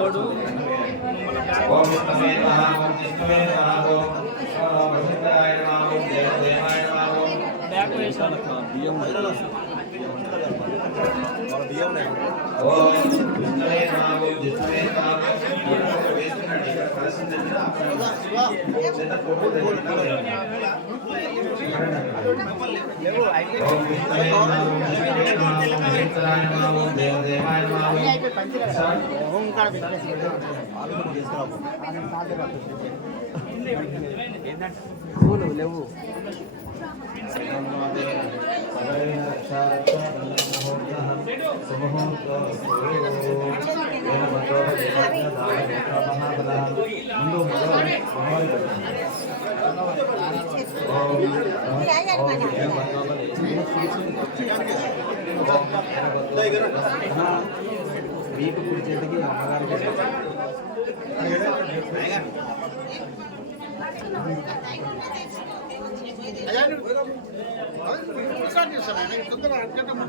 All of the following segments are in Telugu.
తోడు ఓం విష్ణవే నమః ఓం విష్ణవే నమః ఓం వసుంధరాయ నమః ఓం దేవదేవాయ నమః ఓం బ్యాక్ వేసాను బియ్యం ఓం విష్ణవే నమః ఓం విష్ణవే నమః వేస్తున్నట్టు ఇక్కడ కలసం దగ్గర అక్కడ చిన్న ఫోటో దగ్గర ఓం విష్ణవే నమః ఓం విష్ణవే నమః ఓం వసుంధరాయ నమః ఓం దేవదేవాయ నమః ఓం లేవు మీకు కుడి చేతికి అమ్మగారికి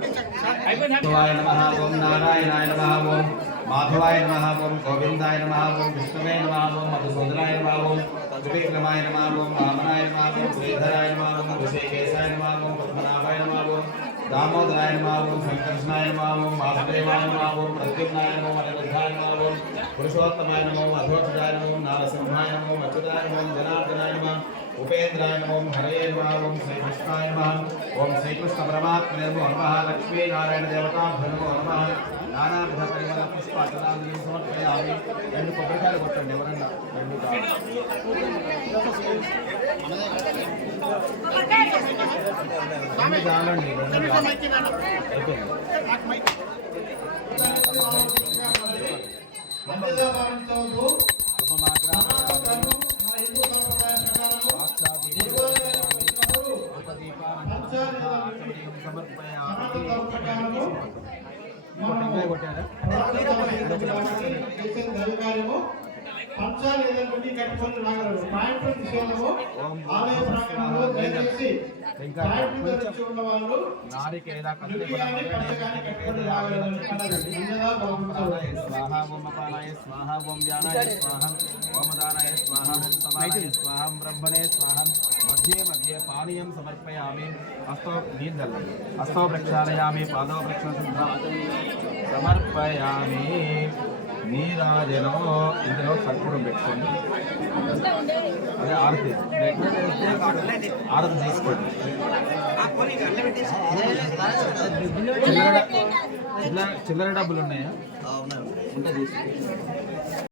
శివాయ నమః ఓం నారాయణాయ నమః ఓం మాధవాయ నమః ఓం గోవిందాయ నమః ఓం విష్ణవే నమః ఓం మధుసూదనాయ నమః ఓం త్రివిక్రమాయ నమః ఓం వామనాయ నమః ఓం శ్రీధరాయ నమః ఓం ఋషికేశాయ నమః ఓం పద్మనాభాయ నమః ఓం దామోదరాయ నమః ఓం సంకర్షణాయ నమః ఓం వాసుదేవాయ నమః ఓం ప్రద్యుమ్నాయ నమః అనిరుద్ధాయ నమః ఓం పురుషోత్తమాయ నమః అధోక్షజాయ నమః నారసింహాయ నమః అచ్యుతాయ నమః జనార్దనాయ నమః ఉపేంద్రాయ నమః హరయే నమః ఓం శ్రీకృష్ణాయ నమః ఓం శ్రీకృష్ణ పరమాత్మనే నమః లక్ష్మీ నారాయణ దేవతాభ్యో నమః నానావిధ పరిమళ పుష్ప అక్షరాంజలి సమర్పయామి రెండు కొబ్బరికాయలు కొట్టండి ఎవరన్నా రెండు చాలండి పంచాలు ఏదైనా కట్టుకొని రాగలరు పాయింట్ విషయంలో ఆలయ ప్రాంగణంలో దయచేసి పాయింట్ ధరించి ఉన్న వాళ్ళు నారికేల స్వాహ ఓం అపానాయ స్వాహ ఓం వ్యానాయ స్వాహ ఓం దానాయ స్వాహ ఓం సమానాయ స్వాహ బ్రహ్మణే స్వాహ మధ్యే మధ్యే పానీయం సమర్పయామి హస్తో ప్రక్షాళయామి పాదో ప్రక్షాళన సమర్పయామి నీరాజనో ఇందులో కర్పూరం పెట్టుకోండి అదే ఆరతి ఆరతి తీసుకోండి చిల్లర డబ్బులు ఉన్నాయా? ఉంటాయి తీసుకోండి.